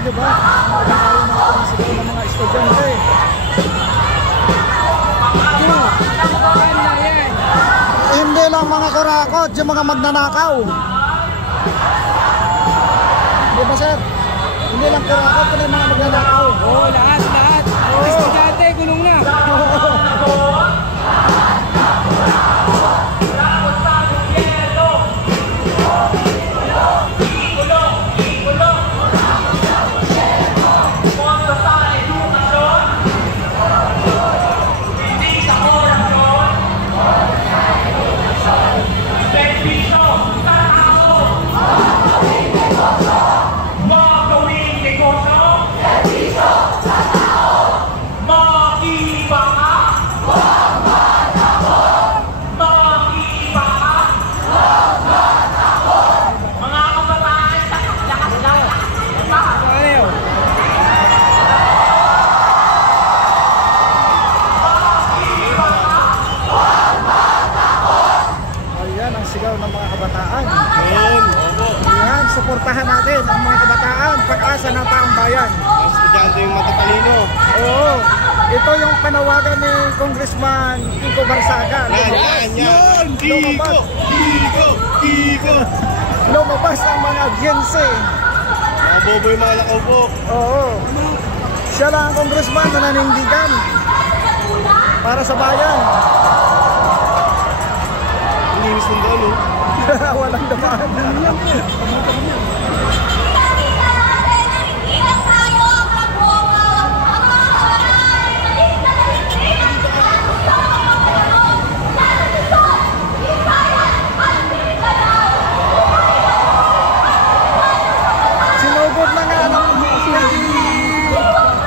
Diba? Sigaw ng mga estudyante. Hindi lang mga kurakot, yung mga magnanakaw. Di ba sir? Hindi lang kurakot, kundi mga magnanakaw. Oo, lahat. Estudyante, gulong na. Suportahan natin ang mga kabataan, pag-asa ng taong bayan. Estudyante yung matatalino. Oo. Ito yung panawagan ni Congressman Kiko Barsaga. Yan. Kiko. Lumabas ang mga agency. Mga bobo yung mga nakaupo. Oo. Siya lang ang congressman na nanindigan para sa bayan. Linis ng doon, no? Walang damaan. Sinugod na nga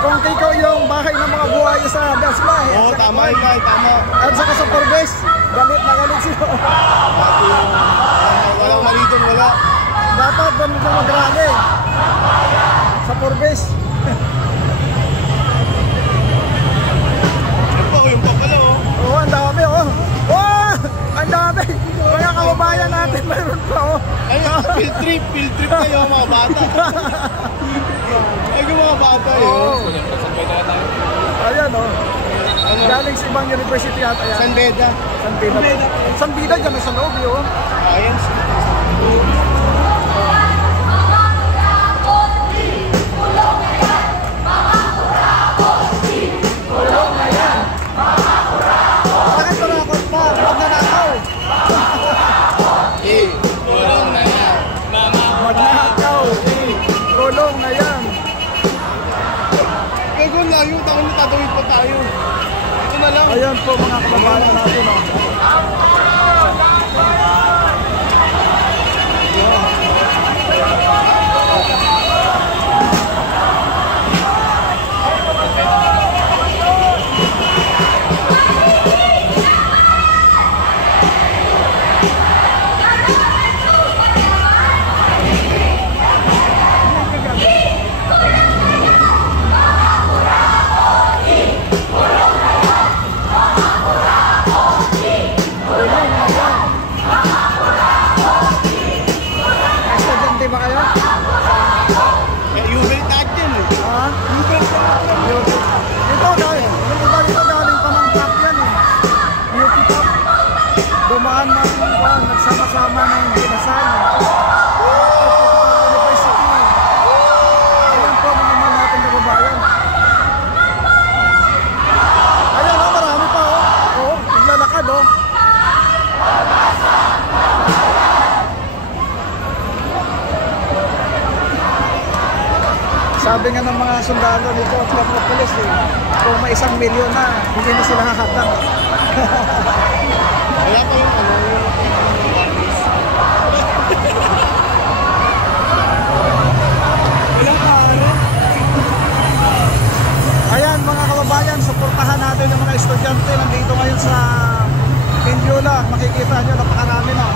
kung ikaw yung bahay ng mga buhay sa Dasma. Oo, tama. At saka sa Forbes, galit na galit sila. Walang mali doon, wala. Dapat doon ito mag-rally sa Forbes. Yung papala, oh. Oo, ang dami, oh. Oh, ang dami. Mga kababayan natin mayroon pa, oh. Ay, field trip kayo, mga bata. Ay, yung mga bata, yun. Ayan, oh. Galing sa ibang university yata yan. San Beda. San Beda dyan sa loob, oh. Ayan. Bakit kurakot pa? Magnanakaw. Tulong na yan. Magnanakaw. Tulong na yan. Kaya lang yung taon na tatawid pa tayo. Ito na lang. Ayan po mga kababayan natin, oh. Nagsama-sama ng Ginasal. University. Ayan po mga naman natin kababayan. Ayan, oh, marami pa, oh. Oh, naglalakad, oh. Sabi nga ng mga sundalo nito at mga pulis, eh, kung may 1 milyon na, hindi na sila hahatang. Wala pa yung ano. Ayan mga kababayan, suportahan natin yung mga estudyante nandito ngayon sa Pinjula. Makikita nyo, napakarami na.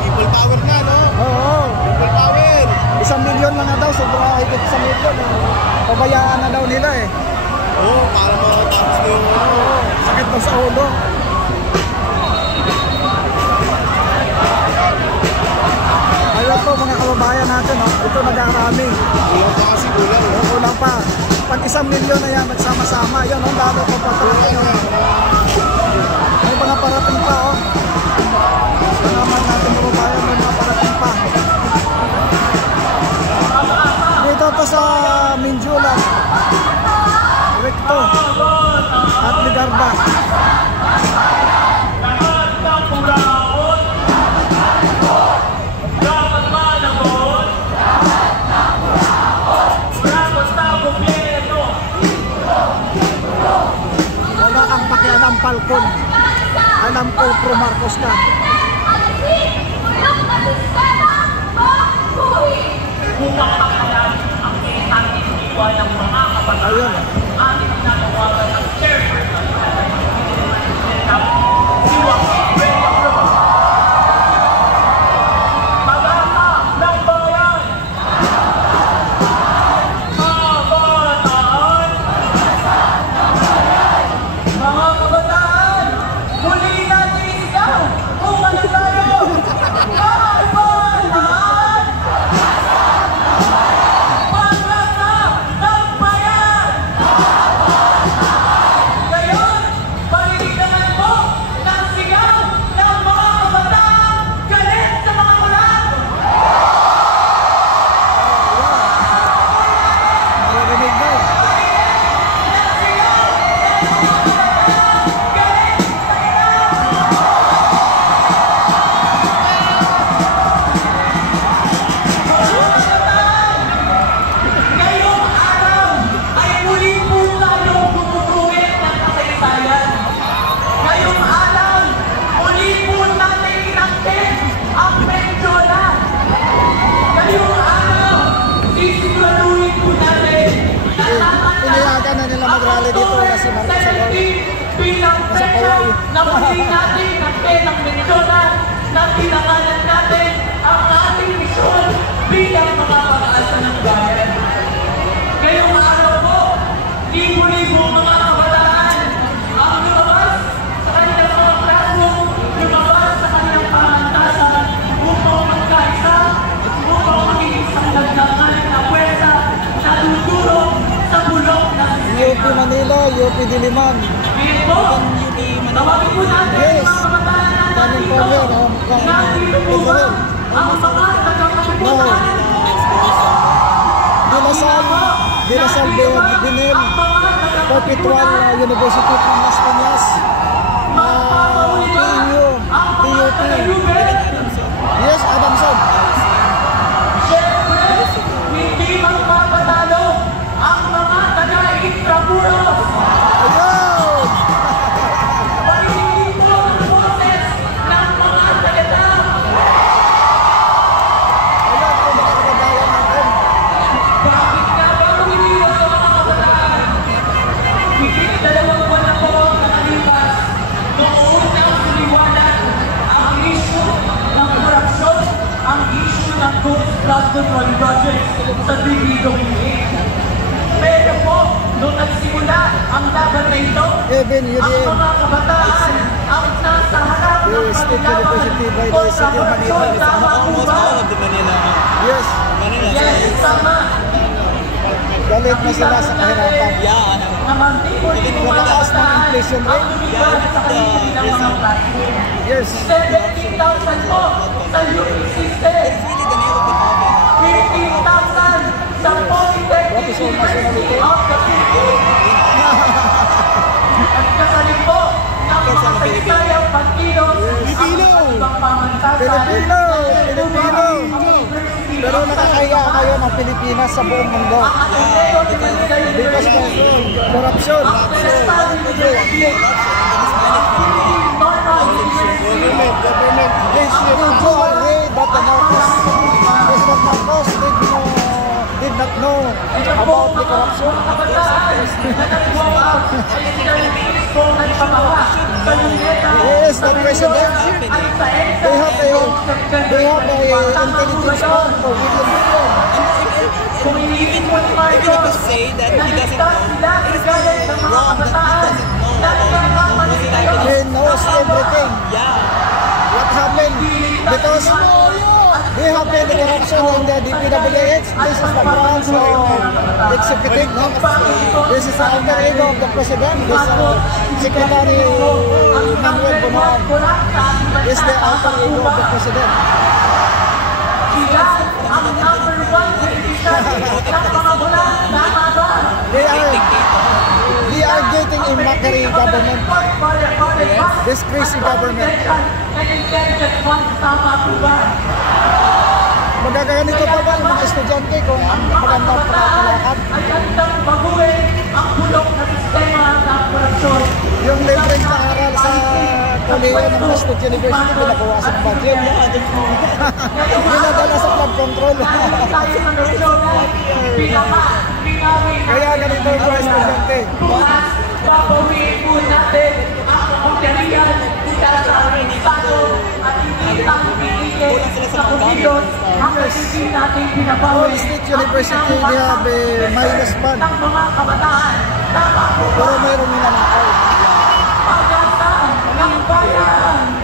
People power na, no? Oo. People power. 1 milyon lang na daw, sobrang higit 1 milyon. Pabayaan na daw nila, eh. Oo, para matapos na yung sakit daw sa ulo. kababayan natin, oh. Ito nag-arami. Kulang pa kasi kulang. Oh, kulang pa. Pag 1 milyon na yan, nagsama-sama. Yan, oh, lalo pa pa. May mga parating pa, oh. Salamat natin kababayan, may mga parating pa. Dito pa sa Minjula, Recto at Ligarda. Wala kang pakialam, Falcon. Alam ko, Pro Marcos ka. Ayun. Pinayagan na nila mag-rally dito na si Marcos Salor. Bilang pesa na muli natin ang penang Mendoza na pinangalan natin ang ating misyon bilang mga pag-asa ng bayan. Ngayong araw po, libo-libo mga kabataan ang lumabas sa kanilang mga classroom, lumabas sa kanilang pamantasan upang magkaisa, upang maging isang nagdangan na pwesa na tutulong sa bulok ng UP Manila, UP Diliman. Tawagin po natin Yes. mga kabataan na Daming nandito cover, na tinutulungan ang mga tagapagpunan. Dilasal Binel, Perpetual University of Las Piñas, PUP. Yes, Adamson. Siyempre, hindi magpapatalo ang mga taga-Intramuros. Ayun! Parinig po ang boses ng mga taga-ta. Ayan po mga kababayan natin. Bakit nga ba tumitigas sa mga kabataan? Higit 2 buwan na po ang nakalipas noon na suliwanag ang issue ng korupsyon, ang issue ng Ghost Flood Control Project sa DPWH. Pero po, nung nagsimula ang laban na ito, Even ang UDM. mga kabataan ang nasa harap ng Yes, State paglaban University by the City of Manila. korupsyon. Tama po Almost ba? all of the Manila. Yes, Yes, tama. galit na sila sa kahirapan. Yeah, Naman din po yung mga Mataas ng kabataan inflation ang rate. lumiban sa kanilang ng mga classroom. Yes. 17,000 po sa UP system. 15,000 sa Polytechnic University of the Philippines. At kasaling po ng mga saysayang pagkilos ang ibang pamantasan. Pilipino! Pero nakakaya kayo ng Pilipinas sa buong mundo. Ang Ateneo de Manila Because of University. corruption. Ang Crystal University. Ang Philippine Normal University. Yes, you go away that the Marcos, President Marcos did not know about the corruption. Yes, the president. They have a intelligence fund for $1 billion. even if you say that he doesn't know, it's wrong that he doesn't know about what's happening. He knows everything. Yeah. What happened? Because We have been the corruption in the DPWH. This is the branch of executive. This is the alter ego of the president. This Secretary Manuel Bunuan is the alter ego of the president. Sila ang number one beneficiary ng mga mula tama ba? They are getting a mockery government. This crazy government. And intelligent funds, tama po ba? Magaganito pa ba yung mga estudyante kung magandang pagkakalakad? Ay handang baguhin ang bulok na sistema ng korupsyon. Yung libreng paaral sa koleyo ng Westwood University, pinakuwasan ng budget. Ginadala sa flood control. Tayo ng resolusyon, Kaya ganito yung mga estudyante. bukas, babawiin po natin ang kapangyarihan mula sa aming Estado at hindi tayo pipigil sa kumilos hanggang hindi natin All binabawi State University, they have a minus fund. ng mga kabataan. Tama po ba? Pero mayroong ninanakaw. Pag-asa ng bayan!